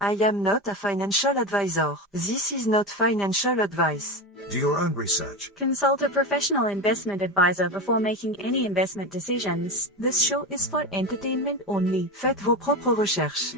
I am not a financial advisor. This is not financial advice. Do your own research. Consult a professional investment advisor before making any investment decisions. This show is for entertainment only. Faites vos propres recherches.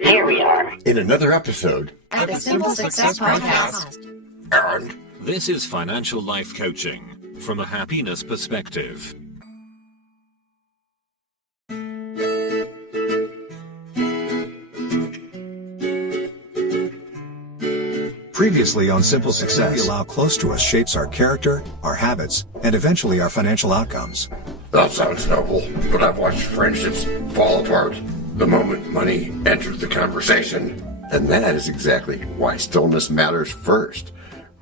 Here we are in another episode of the Simple Success Podcast. And this is financial life coaching from a happiness perspective. Previously on Simple Success, we allow close to us shapes our character, our habits, and eventually our financial outcomes. that sounds noble, but I've watched friendships fall apart the moment money enters the conversation. And that is exactly why stillness matters first.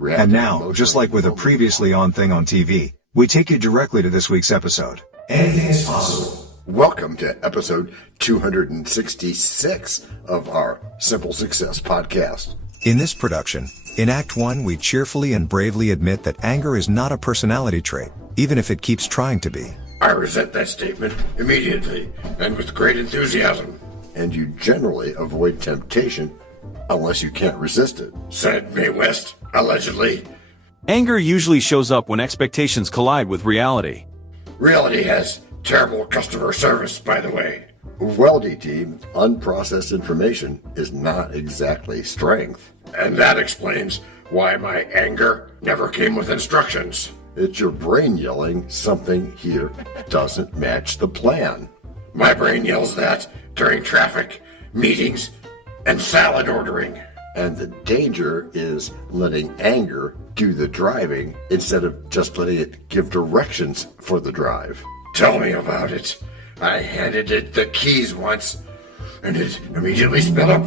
And now, just like with a previously on thing on TV, we take you directly to this week's episode. Anything is possible. Welcome to episode 266 of our Simple Success Podcast. In this production, in Act 1 we cheerfully and bravely admit that anger is not a personality trait, even if it keeps trying to be. I resent that statement immediately and with great enthusiasm. And you generally avoid temptation unless you can't resist it, said Mae West, allegedly. Anger usually shows up when expectations collide with reality. Reality has terrible customer service, by the way. Well, DT, unprocessed information is not exactly strength. And that explains why my anger never came with instructions. It's your brain yelling something here doesn't match the plan. My brain yells that during traffic, meetings, and salad ordering. And the danger is letting anger do the driving instead of just letting it give directions for the drive. Tell me about it. I handed it the keys once, and it immediately sped up.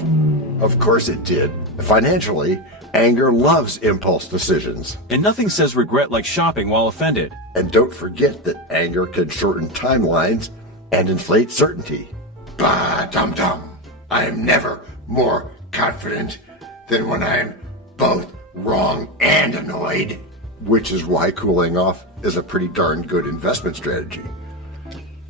Of course it did. Financially, anger loves impulse decisions. And nothing says regret like shopping while offended. And don't forget that anger can shorten timelines and inflate certainty. Bah-dum-dum. I am never more confident than when I am both wrong and annoyed. Which is why cooling off is a pretty darn good investment strategy.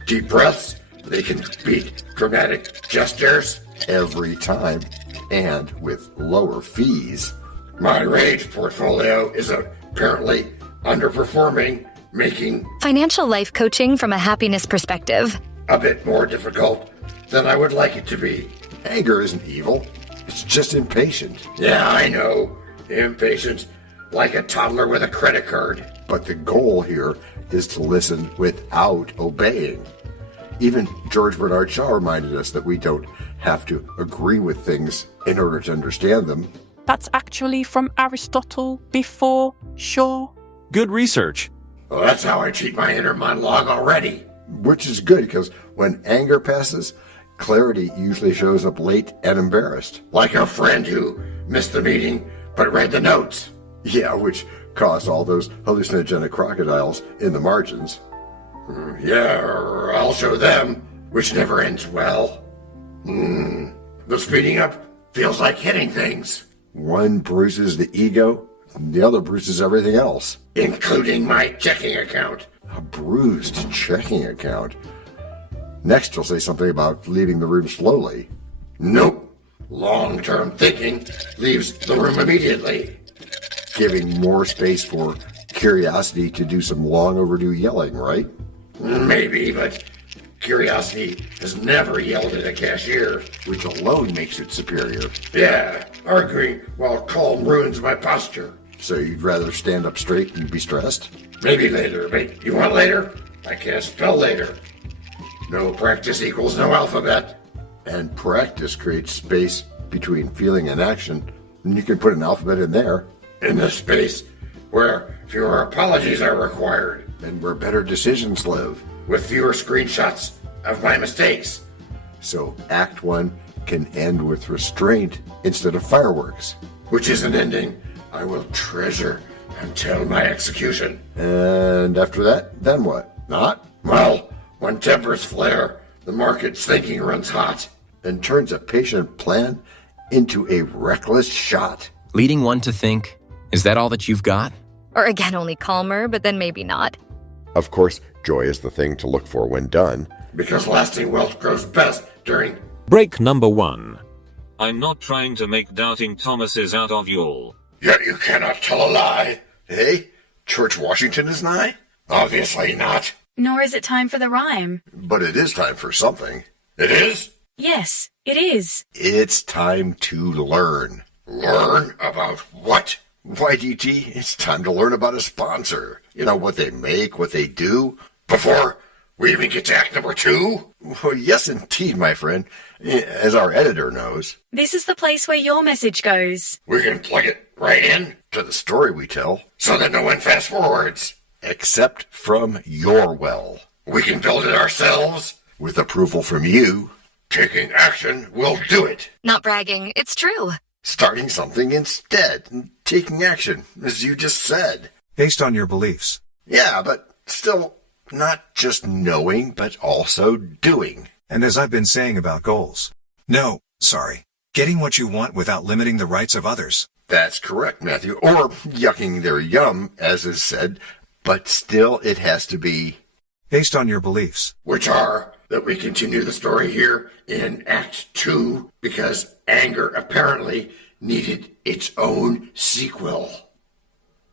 Deep breaths, they can beat dramatic gestures every time, and with lower fees. My rage portfolio is apparently underperforming, making financial life coaching from a happiness perspective a bit more difficult than I would like it to be. Anger isn't evil, it's just impatient. Yeah, I know, impatient, like a toddler with a credit card. But the goal here is to listen without obeying. Even George Bernard Shaw reminded us that we don't have to agree with things in order to understand them. That's actually from Aristotle before Shaw. Good research. Well, that's how I treat my inner monologue already. Which is good, because when anger passes, clarity usually shows up late and embarrassed. Like a friend who missed the meeting but read the notes. Yeah, which caused all those hallucinogenic crocodiles in the margins. Yeah, or I'll show them, which never ends well. The speeding up feels like hitting things. One bruises the ego, the other bruises everything else. Including my checking account. A bruised checking account. Next you'll say something about leaving the room slowly. Nope. Long-term thinking leaves the room immediately. Giving more space for curiosity to do some long overdue yelling, right? Maybe, but curiosity has never yelled at a cashier, which alone makes it superior. Yeah, arguing while calm ruins my posture. So you'd rather stand up straight and be stressed? Maybe later. Wait, you want later? I can't spell later. No practice equals no alphabet. And practice creates space between feeling and action, and you can put an alphabet in there. In the space where fewer apologies are required. And where better decisions live. With fewer screenshots of my mistakes. So Act 1 can end with restraint instead of fireworks. Which is an ending I will treasure until my execution. And after that, then what? Not? Well, when tempers flare, the market's thinking runs hot. And turns a patient plan into a reckless shot. Leading one to think, is that all that you've got? or again only calmer, but then maybe not. Of course, joy is the thing to look for when done. Because lasting wealth grows best during break number 1. I'm not trying to make doubting Thomases out of y'all. Yet you cannot tell a lie. Hey, Church Washington is nigh? Obviously not. Nor is it time for the rhyme. But it is time for something. It is? Yes, it is. It's time to learn. Learn about what? Why, DT, it's time to learn about a sponsor. You know, what they make, what they do. Before we even get to act number 2? Well, yes, indeed, my friend. As our editor knows. This is the place where your message goes. We can plug it right in to the story we tell, so that no one fast forwards. Except from your well. We can build it ourselves, with approval from you. Taking action will do it. Not bragging, it's true. Starting something instead, and taking action, as you just said. Based on your beliefs. Yeah, but still not just knowing, but also doing. And as I've been saying about goals. Getting what you want without limiting the rights of others. That's correct, Matthew. Or yucking their yum, as is said, but still it has to be... Based on your beliefs. Which are that we continue the story here in Act 2, because anger apparently needed its own sequel.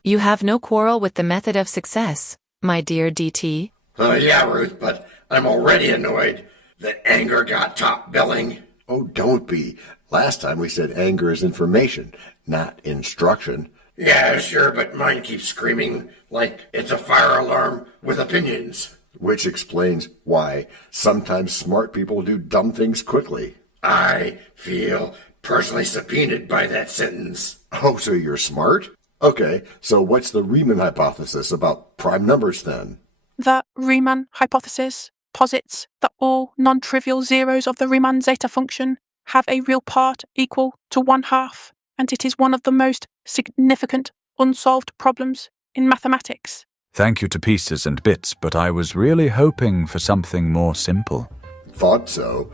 You have no quarrel with the method of success, my dear DT. Yeah, Ruth, but I'm already annoyed that anger got top billing. Oh, don't be. Last time we said anger is information, not instruction. Yeah, sure, but mine keeps screaming like it's a fire alarm with opinions. Which explains why sometimes smart people do dumb things quickly. I feel personally subpoenaed by that sentence. Oh, so you're smart? Okay, so what's the Riemann hypothesis about prime numbers then? The Riemann hypothesis posits that all non-trivial zeros of the Riemann zeta function have a real part equal to 1/2, and it is one of the most significant unsolved problems in mathematics. Thank you to Pieces and Bits, but I was really hoping for something more simple. Thought so.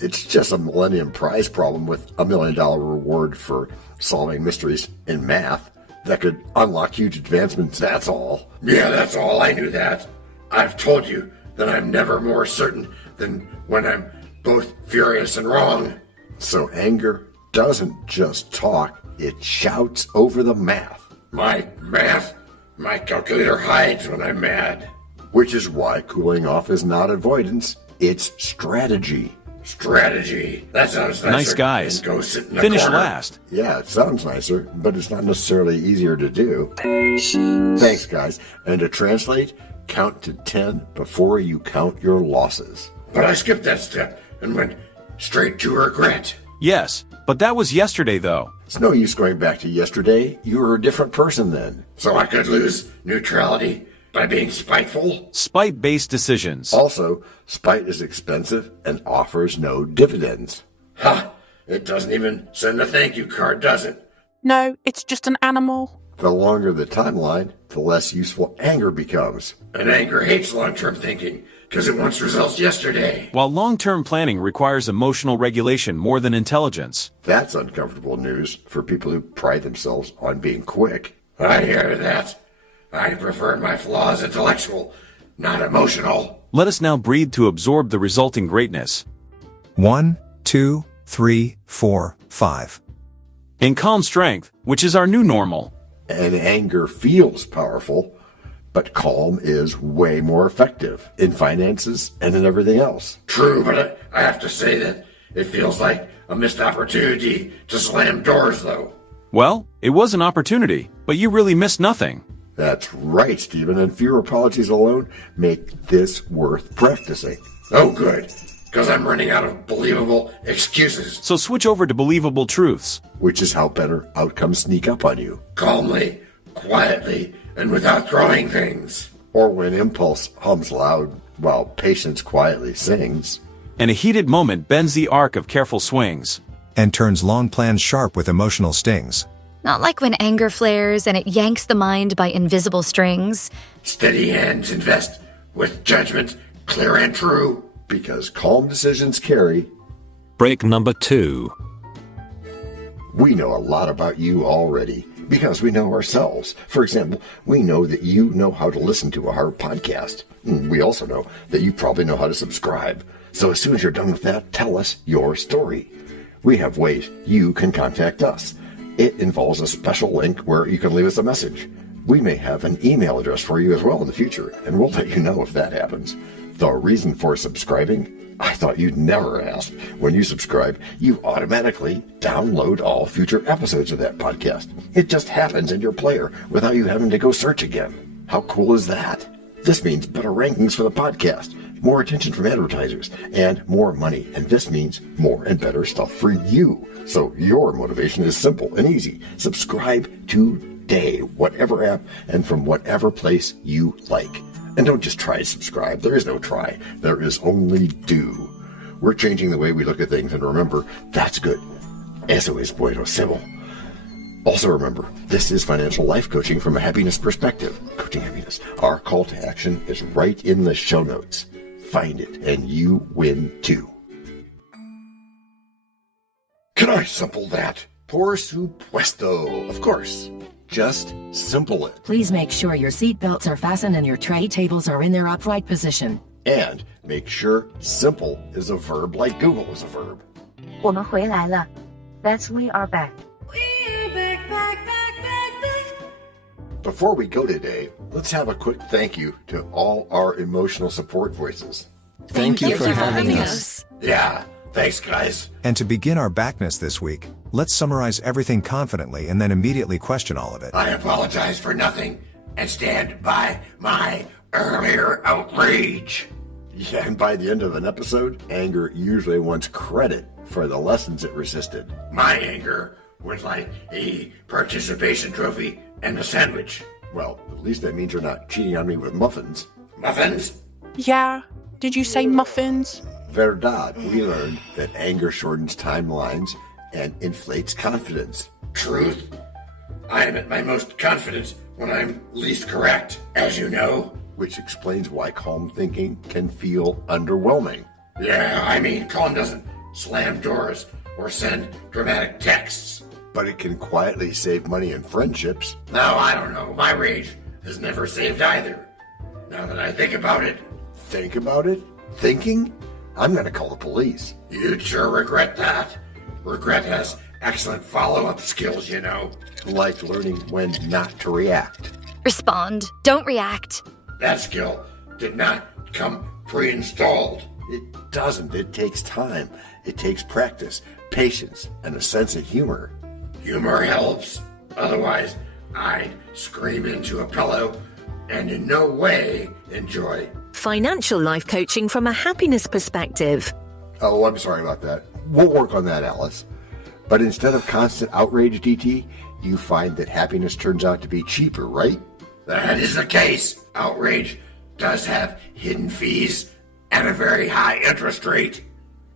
It's just a Millennium Prize problem with $1 million reward for solving mysteries in math that could unlock huge advancements, that's all. Yeah, that's all. I knew that. I've told you that I'm never more certain than when I'm both furious and wrong. So anger doesn't just talk, it shouts over the math. My math? My calculator hides when I'm mad. Which is why cooling off is not avoidance, it's strategy. Strategy. That sounds nicer. Nice guys. Go sit in a Finish corner. last. Yeah, it sounds nicer, but it's not necessarily easier to do. Thanks, guys. And to translate, count to 10 before you count your losses. But I skipped that step and went straight to regret. Yes, but that was yesterday though. It's no use going back to yesterday. You were a different person then. So I could lose neutrality by being spiteful? Spite-based decisions. Also, spite is expensive and offers no dividends. Ha! It doesn't even send a thank you card, does it? No, it's just an animal. The longer the timeline, the less useful anger becomes. And anger hates long-term thinking, because it wants results yesterday. While long-term planning requires emotional regulation more than intelligence. That's uncomfortable news for people who pride themselves on being quick. I hear that. I prefer my flaws intellectual, not emotional. Let us now breathe to absorb the resulting greatness. 1, 2, 3, 4, 5. In calm strength, which is our new normal. And anger feels powerful, but calm is way more effective in finances and in everything else. True, but I have to say that it feels like a missed opportunity to slam doors, though. Well, it was an opportunity, but you really missed nothing. That's right, Stephen, and fewer apologies alone make this worth practicing. Oh, good, because I'm running out of believable excuses. So switch over to believable truths. Which is how better outcomes sneak up on you. Calmly, quietly, and without throwing things. Or when impulse hums loud while patience quietly sings. And a heated moment bends the arc of careful swings. And turns long plans sharp with emotional stings. Not like when anger flares and it yanks the mind by invisible strings. Steady hands invest with judgment clear and true. Because calm decisions carry. Break number 2. We know a lot about you already because we know ourselves. For example, we know that you know how to listen to our podcast. We also know that you probably know how to subscribe. So as soon as you're done with that, tell us your story. we have ways you can contact us. It involves a special link where you can leave us a message. We may have an email address for you as well in the future, and we'll let you know if that happens. The reason for subscribing? I thought you'd never ask. When you subscribe, you automatically download all future episodes of that podcast. It just happens in your player without you having to go search again. How cool is that? This means better rankings for the podcast, more attention from advertisers, and more money. And this means more and better stuff for you. So your motivation is simple and easy. Subscribe today, whatever app and from whatever place you like. And don't just try to subscribe. There is no try. There is only do. We're changing the way we look at things, and remember, that's good. Eso es bueno. Also remember, this is financial life coaching from a happiness perspective. Coaching happiness. Our call to action is right in the show notes. Find it, and you win too. Can I simple that? Por supuesto. Of course. Just simple it. Please make sure your seat belts are fastened and your tray tables are in their upright position. And make sure simple is a verb like Google is a verb. 我们回来了. That's we are back. We're back. Before we go today, let's have a quick thank you to all our emotional support voices. Thank you for having us. Yeah, thanks guys. And to begin our backness this week, let's summarize everything confidently and then immediately question all of it. I apologize for nothing and stand by my earlier outrage. Yeah, and by the end of an episode, anger usually wants credit for the lessons it resisted. My anger was like a participation trophy and a sandwich. Well, at least that means you're not cheating on me with muffins. Muffins? Yeah. Did you say muffins? Verdad, we learned that anger shortens timelines and inflates confidence. Truth? I am at my most confident when I'm least correct, as you know. Which explains why calm thinking can feel underwhelming. Yeah, I mean, calm doesn't slam doors or send dramatic texts. But it can quietly save money in friendships. No, I don't know. My rage has never saved either. Now that I think about it. Think about it? Thinking? I'm gonna call the police. You'd sure regret that. Regret has excellent follow-up skills, you know. Like learning when not to react. Respond. Don't react. That skill did not come pre-installed. It doesn't. It takes time. It takes practice, patience, and a sense of humor. Humor helps. Otherwise, I'd scream into a pillow and in no way enjoy financial life coaching from a happiness perspective. Oh, I'm sorry about that. We'll work on that, Alice. But instead of constant outrage, DT, you find that happiness turns out to be cheaper, right? That is the case. Outrage does have hidden fees and a very high interest rate.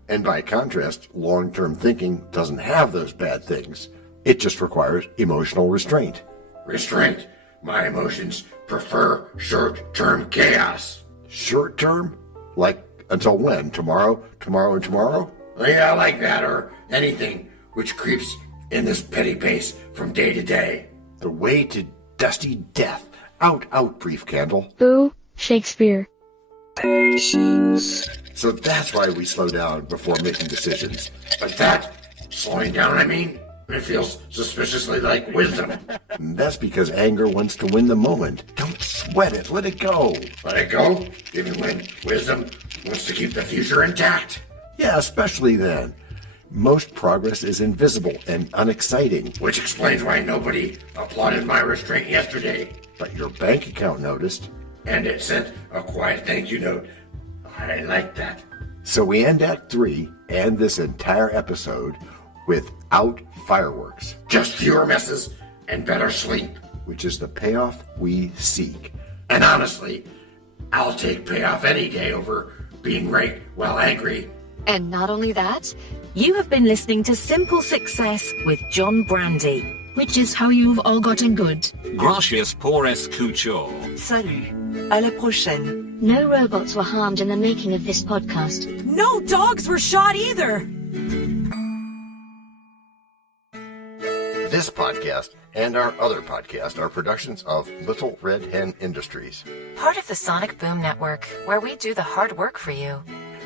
And by contrast, long-term thinking doesn't have those bad things. It just requires emotional restraint. Restraint? My emotions prefer short-term chaos. Short-term? Like until when? Tomorrow? Tomorrow and tomorrow? Yeah, like that, or anything which creeps in this petty pace from day to day. The way to dusty death. Out, brief candle. Boo, Shakespeare. Patience. So that's why we slow down before making decisions. But that, slowing down, I mean, it feels suspiciously like wisdom. That's because anger wants to win the moment. Don't sweat it. Let it go. Let it go? Even when wisdom wants to keep the future intact? Yeah, especially then. Most progress is invisible and unexciting. Which explains why nobody applauded my restraint yesterday. But your bank account noticed. And it sent a quiet thank you note. I like that. So we end Act 3 and this entire episode without fireworks. Just fewer messes and better sleep. Which is the payoff we seek. And honestly, I'll take payoff any day over being right while angry. And not only that, you have been listening to Simple Success with John Brandy. Which is how you've all gotten good. Gracias por escuchar. Salut. À la prochaine. No robots were harmed in the making of this podcast. No dogs were shot either. This podcast and our other podcast are productions of Little Red Hen Industries. Part of the Sonic Boom Network, where we do the hard work for you.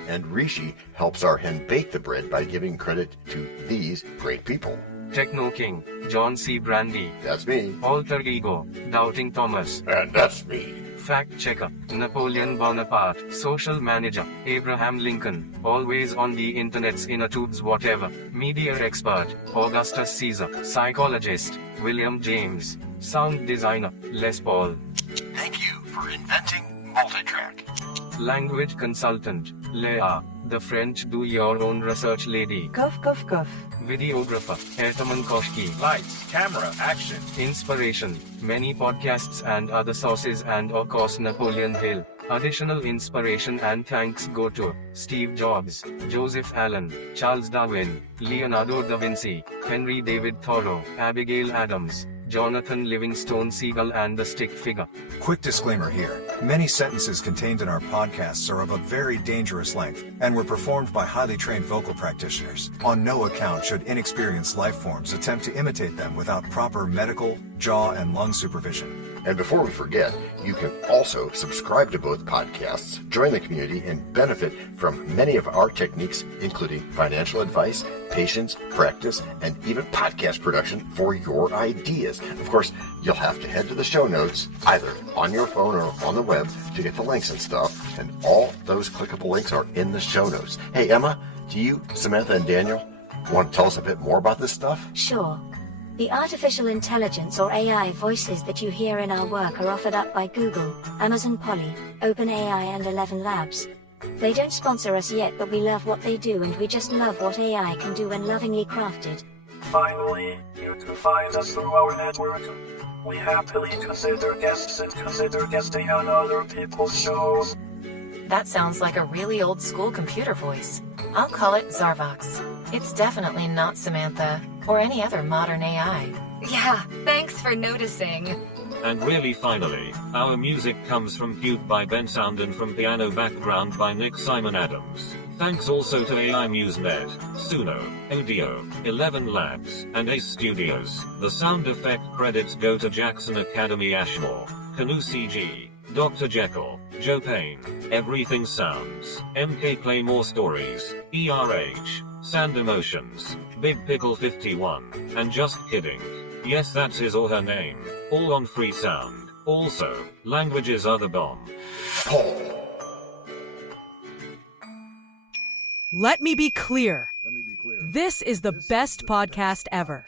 And Rishi helps our hen bake the bread by giving credit to these great people. Techno King, John Brandy. That's me. Alter Ego, Doubting Thomas. And that's me. Fact Checker, Napoleon Bonaparte. Social Manager, Abraham Lincoln. Always on the internet's inner tubes whatever. Media Expert, Augustus Caesar. Psychologist, William James. Sound Designer, Les Paul. Thank you for inventing multitrack. Language Consultant, Leah, the French do-your-own research lady. Cough, cough, cough. Videographer, Ertaman Koshki. Lights, camera, action. Inspiration, many podcasts and other sources and of course Napoleon Hill. Additional inspiration and thanks go to Steve Jobs, Joseph Allen, Charles Darwin, Leonardo da Vinci, Henry David Thoreau, Abigail Adams, Jonathan Livingstone Seagull and the Stick Figure. Quick disclaimer here. Many sentences contained in our podcasts are of a very dangerous length and were performed by highly trained vocal practitioners. On no account should inexperienced life forms attempt to imitate them without proper medical, jaw, and lung supervision. And before we forget, you can also subscribe to both podcasts, join the community, and benefit from many of our techniques, including financial advice, patience, practice, and even podcast production for your ideas. Of course, you'll have to head to the show notes, either on your phone or on the web, to get the links and stuff, and all those clickable links are in the show notes. Hey, Emma, do you, Samantha, and Daniel want to tell us a bit more about this stuff? Sure. The artificial intelligence or AI voices that you hear in our work are offered up by Google, Amazon Polly, OpenAI and ElevenLabs. They don't sponsor us yet, but we love what they do and we just love what AI can do when lovingly crafted. Finally, you can find us through our network. We happily consider guests and consider guesting on other people's shows. That sounds like a really old school computer voice. I'll call it Zarvox. It's definitely not Samantha, or any other modern AI. Yeah, thanks for noticing. And really finally, our music comes from Cube by Ben Sound and from Piano Background by Nick Simon Adams. Thanks also to AI MuseNet, Suno, Audio, ElevenLabs, and Ace Studios. The sound effect credits go to Jackson Academy Ashmore, Canoe CG, Dr. Jekyll, Joe Payne, Everything Sounds, MK Play More Stories, ERH, Sand Emotions, Big Pickle 51, and Just Kidding. Yes, that's his or her name. All on free sound. Also, languages are the bomb. Let me be clear. This is the best podcast ever.